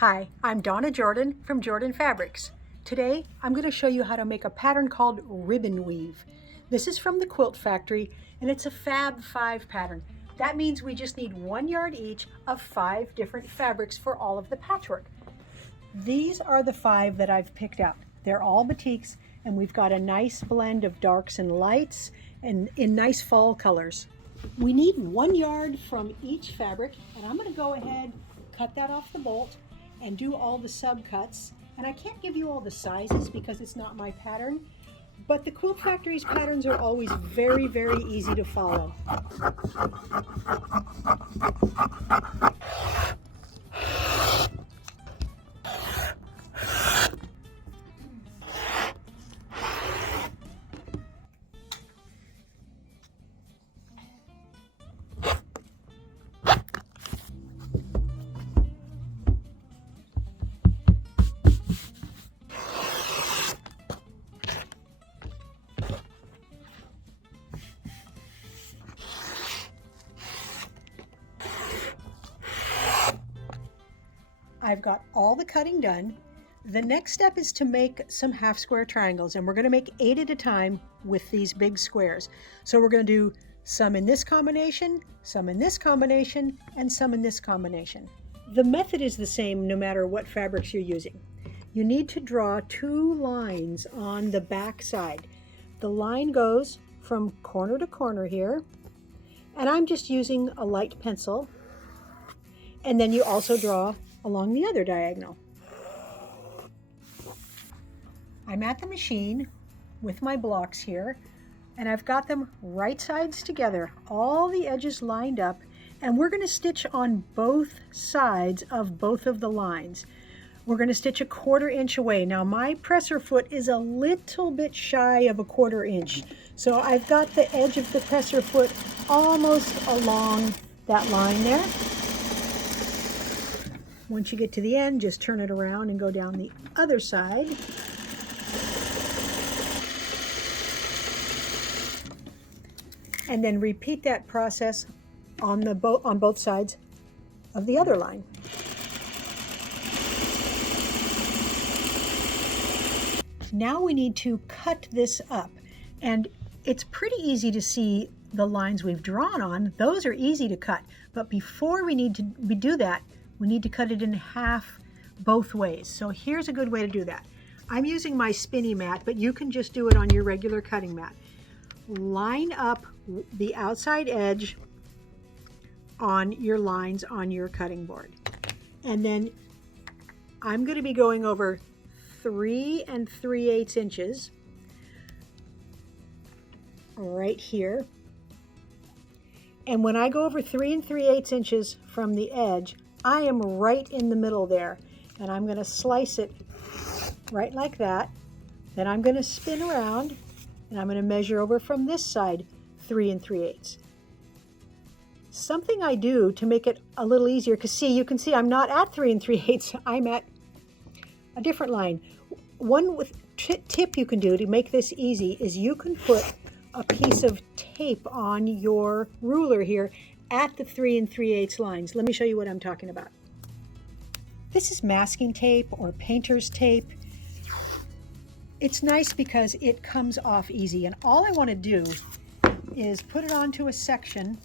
Hi, I'm Donna Jordan from Jordan Fabrics. Today I'm going to show you how to make a pattern called ribbon weave. This is from the Quilt Factory and it's a Fab 5 pattern. That means we just need 1 yard each of 5 different fabrics for all of the patchwork. These are the 5 that I've picked out. They're all batiks and we've got a nice blend of darks and lights and in nice fall colors. We need 1 yard from each fabric and I'm going to go ahead, cut that off the bolt and do all the subcuts. And I can't give you all the sizes because it's not my pattern, but the Quilt Factory's patterns are always very, very easy to follow. I've got all the cutting done. The next step is to make some half square triangles, and we're going to make 8 at a time with these big squares. So we're going to do some in this combination, some in this combination, and some in this combination. The method is the same no matter what fabrics you're using. You need to draw 2 lines on the back side. The line goes from corner to corner here, and I'm just using a light pencil. And then you also draw along the other diagonal. I'm at the machine with my blocks here, and I've got them right sides together, all the edges lined up, and we're going to stitch on both sides of both of the lines. We're going to stitch 1/4 inch away. Now my presser foot is a little bit shy of 1/4 inch, so I've got the edge of the presser foot almost along that line there. Once you get to the end, just turn it around and go down the other side. And then repeat that process on both sides of the other line. Now we need to cut this up, and it's pretty easy to see the lines we've drawn on. Those are easy to cut, but before we do that, we need to cut it in half both ways. So here's a good way to do that. I'm using my spinny mat, but you can just do it on your regular cutting mat. Line up the outside edge on your lines on your cutting board. And then I'm going to be going over 3 3/8 inches right here. And when I go over 3 3/8 inches from the edge, I am right in the middle there, and I'm going to slice it right like that. Then I'm going to spin around, and I'm going to measure over from this side 3 3/8. Something I do to make it a little easier, because you can see I'm not at 3 3/8, I'm at a different line. One tip you can do to make this easy is you can put a piece of tape on your ruler here at the 3 3/8 lines. Let me show you what I'm talking about. This is masking tape or painter's tape. It's nice because it comes off easy, and all I want to do is put it onto a section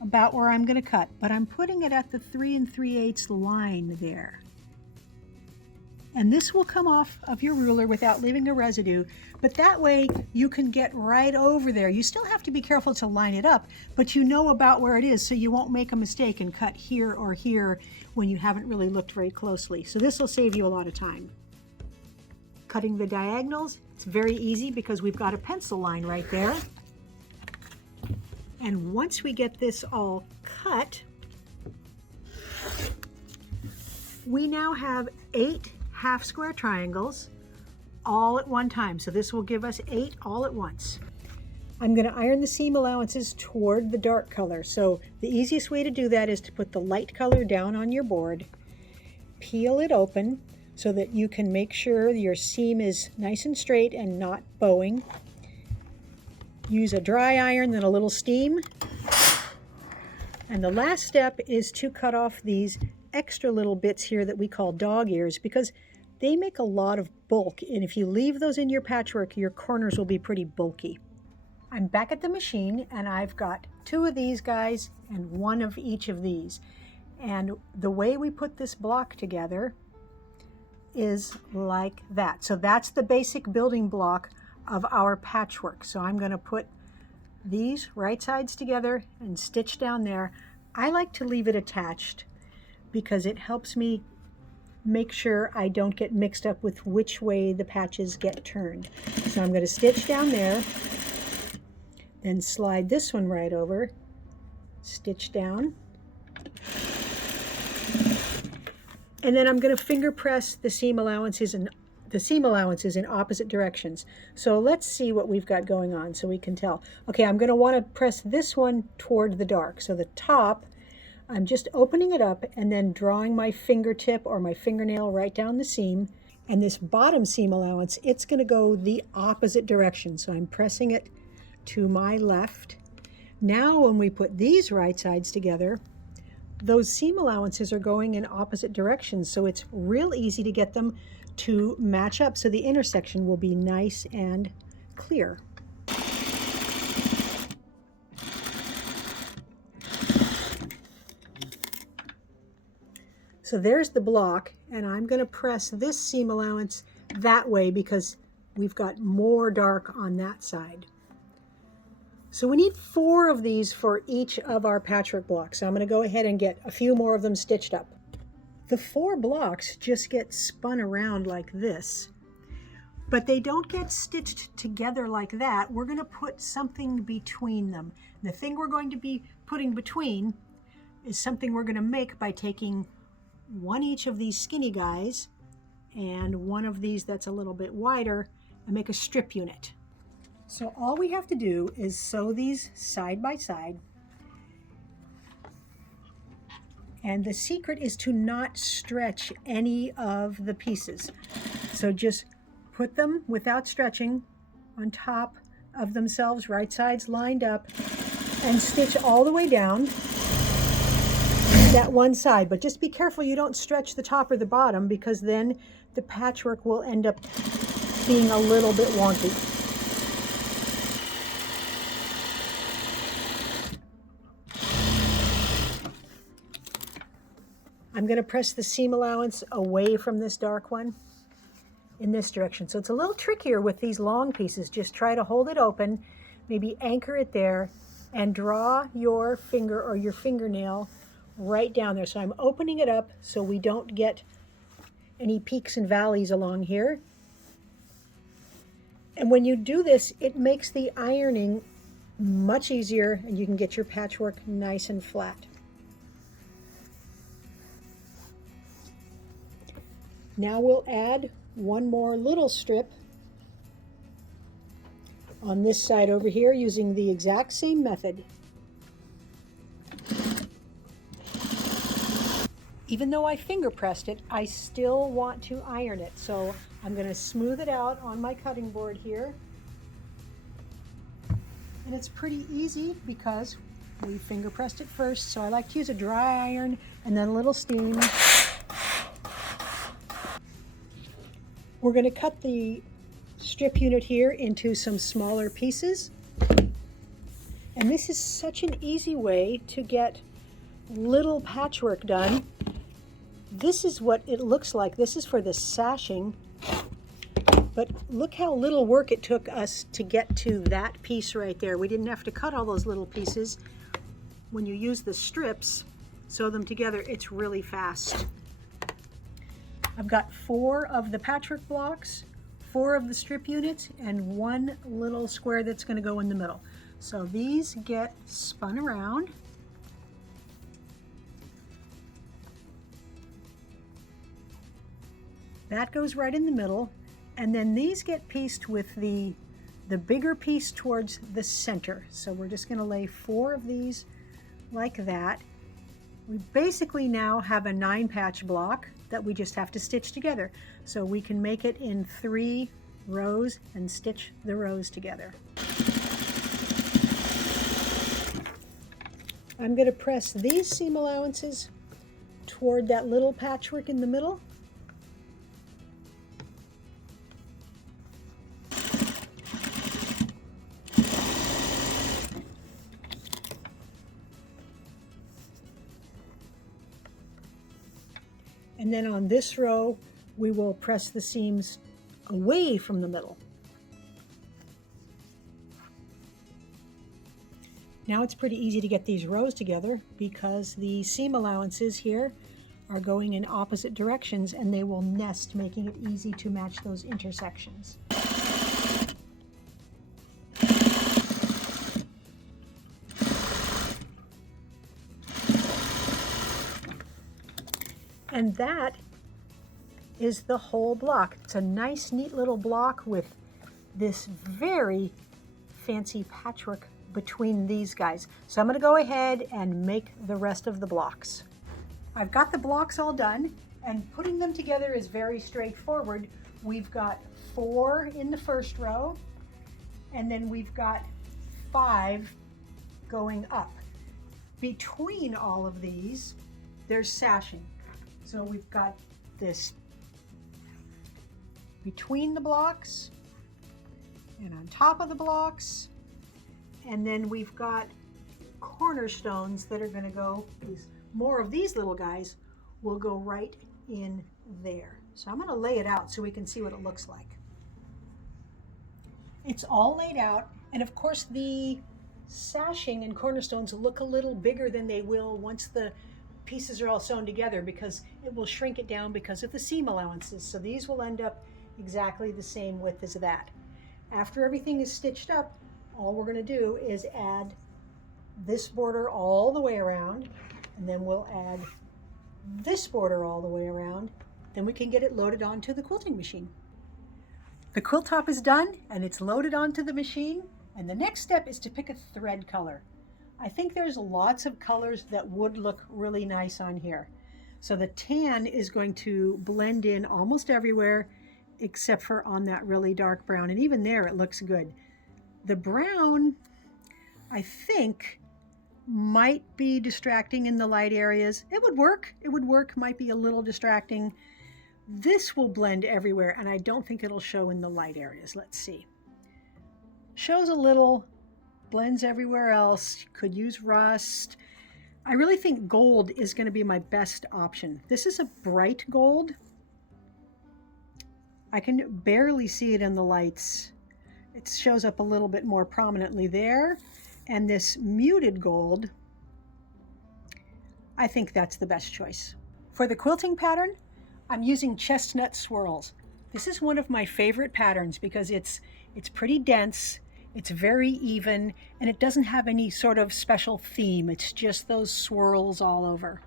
about where I'm going to cut, but I'm putting it at the 3 3/8 line there. And this will come off of your ruler without leaving a residue, but that way you can get right over there. You still have to be careful to line it up, but you know about where it is, so you won't make a mistake and cut here or here when you haven't really looked very closely. So this will save you a lot of time. Cutting the diagonals, it's very easy because we've got a pencil line right there. And once we get this all cut, we now have 8 half square triangles all at one time. So this will give us 8 all at once. I'm going to iron the seam allowances toward the dark color. So the easiest way to do that is to put the light color down on your board, peel it open so that you can make sure your seam is nice and straight and not bowing. Use a dry iron, then a little steam. And the last step is to cut off these extra little bits here that we call dog ears because they make a lot of bulk, and if you leave those in your patchwork, your corners will be pretty bulky. I'm back at the machine and I've got 2 of these guys and 1 of each of these. And the way we put this block together is like that. So that's the basic building block of our patchwork. So I'm going to put these right sides together and stitch down there. I like to leave it attached because it helps me make sure I don't get mixed up with which way the patches get turned. So I'm going to stitch down there, then slide this one right over, stitch down, and then I'm going to finger press the seam allowances in opposite directions. So let's see what we've got going on so we can tell. Okay, I'm going to want to press this one toward the dark. So the top, I'm just opening it up and then drawing my fingertip or my fingernail right down the seam. And this bottom seam allowance, it's going to go the opposite direction. So I'm pressing it to my left. Now when we put these right sides together, those seam allowances are going in opposite directions. So it's real easy to get them to match up, so the intersection will be nice and clear. So there's the block, and I'm going to press this seam allowance that way because we've got more dark on that side. So we need 4 of these for each of our patchwork blocks. So I'm going to go ahead and get a few more of them stitched up. The 4 blocks just get spun around like this, but they don't get stitched together like that. We're going to put something between them. The thing we're going to be putting between is something we're going to make by taking 1 each of these skinny guys and 1 of these that's a little bit wider and make a strip unit. So all we have to do is sew these side by side. And the secret is to not stretch any of the pieces. So just put them without stretching on top of themselves, right sides lined up, and stitch all the way down that one side. But just be careful you don't stretch the top or the bottom because then the patchwork will end up being a little bit wonky. I'm going to press the seam allowance away from this dark one in this direction. So it's a little trickier with these long pieces. Just try to hold it open, maybe anchor it there, and draw your finger or your fingernail right down there. So I'm opening it up so we don't get any peaks and valleys along here. And when you do this, it makes the ironing much easier and you can get your patchwork nice and flat. Now we'll add 1 more little strip on this side over here using the exact same method. Even though I finger pressed it, I still want to iron it. So I'm going to smooth it out on my cutting board here. And it's pretty easy because we finger pressed it first. So I like to use a dry iron and then a little steam. We're going to cut the strip unit here into some smaller pieces. And this is such an easy way to get little patchwork done. This is what it looks like. This is for the sashing. But look how little work it took us to get to that piece right there. We didn't have to cut all those little pieces. When you use the strips, sew them together, it's really fast. I've got 4 of the patchwork blocks, 4 of the strip units, and 1 little square that's going to go in the middle. So these get spun around. That goes right in the middle, and then these get pieced with the bigger piece towards the center. So we're just going to lay 4 of these like that. We basically now have a 9-patch block that we just have to stitch together. So we can make it in 3 rows and stitch the rows together. I'm going to press these seam allowances toward that little patchwork in the middle. And then on this row, we will press the seams away from the middle. Now it's pretty easy to get these rows together because the seam allowances here are going in opposite directions and they will nest, making it easy to match those intersections. And that is the whole block. It's a nice, neat little block with this very fancy patchwork between these guys. So I'm going to go ahead and make the rest of the blocks. I've got the blocks all done, and putting them together is very straightforward. We've got 4 in the first row, and then we've got 5 going up. Between all of these, there's sashing. So we've got this between the blocks and on top of the blocks, and then we've got cornerstones that are going to go, more of these little guys will go right in there. So I'm going to lay it out so we can see what it looks like. It's all laid out, and of course the sashing and cornerstones look a little bigger than they will once the pieces are all sewn together, because it will shrink it down because of the seam allowances. So these will end up exactly the same width as that. After everything is stitched up, all we're going to do is add this border all the way around, and then we'll add this border all the way around. Then we can get it loaded onto the quilting machine. The quilt top is done and it's loaded onto the machine, and the next step is to pick a thread color. I think there's lots of colors that would look really nice on here. So the tan is going to blend in almost everywhere except for on that really dark brown, and even there it looks good. The brown, I think, might be distracting in the light areas. It would work, might be a little distracting. This will blend everywhere, and I don't think it'll show in the light areas. Let's see. Shows a little, blends everywhere else. Could use rust. I really think gold is going to be my best option. This is a bright gold. I can barely see it in the lights. It shows up a little bit more prominently there. And this muted gold, I think that's the best choice. For the quilting pattern, I'm using chestnut swirls. This is one of my favorite patterns because it's pretty dense, it's very even, and it doesn't have any sort of special theme. It's just those swirls all over.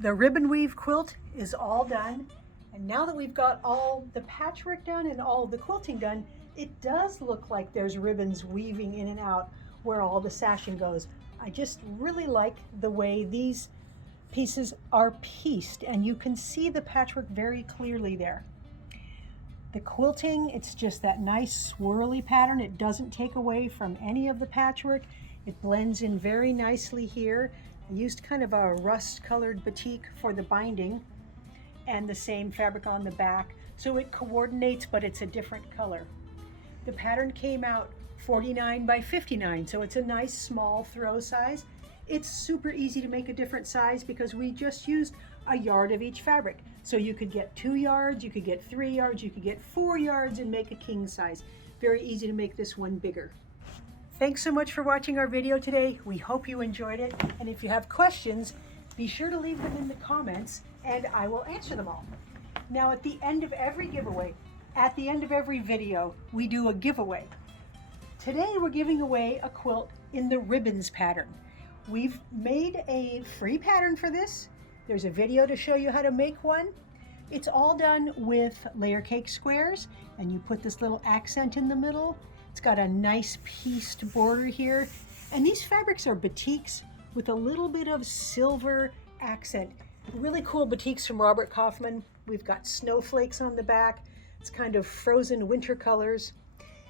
The ribbon weave quilt is all done, and now that we've got all the patchwork done and all the quilting done, it does look like there's ribbons weaving in and out where all the sashing goes. I just really like the way these pieces are pieced, and you can see the patchwork very clearly there. The quilting, it's just that nice swirly pattern. It doesn't take away from any of the patchwork. It blends in very nicely here. I used kind of a rust-colored batik for the binding and the same fabric on the back, so it coordinates, but it's a different color. The pattern came out 49 by 59, so it's a nice small throw size. It's super easy to make a different size because we just used a yard of each fabric. So you could get 2 yards, you could get 3 yards, you could get 4 yards and make a king size. Very easy to make this one bigger. Thanks so much for watching our video today. We hope you enjoyed it. And if you have questions, be sure to leave them in the comments and I will answer them all. Now at the end of every giveaway, at the end of every video, we do a giveaway. Today we're giving away a quilt in the ribbons pattern. We've made a free pattern for this. There's a video to show you how to make one. It's all done with layer cake squares, and you put this little accent in the middle. It's got a nice pieced border here. And these fabrics are batiks with a little bit of silver accent. Really cool batiks from Robert Kaufman. We've got snowflakes on the back. It's kind of frozen winter colors.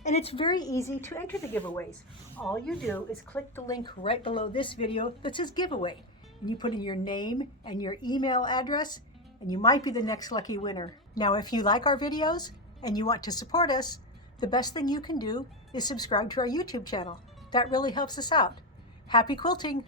And it's very easy to enter the giveaways. All you do is click the link right below this video that says giveaway. And you put in your name and your email address, and you might be the next lucky winner. Now, if you like our videos and you want to support us, the best thing you can do is subscribe to our YouTube channel. That really helps us out. Happy quilting!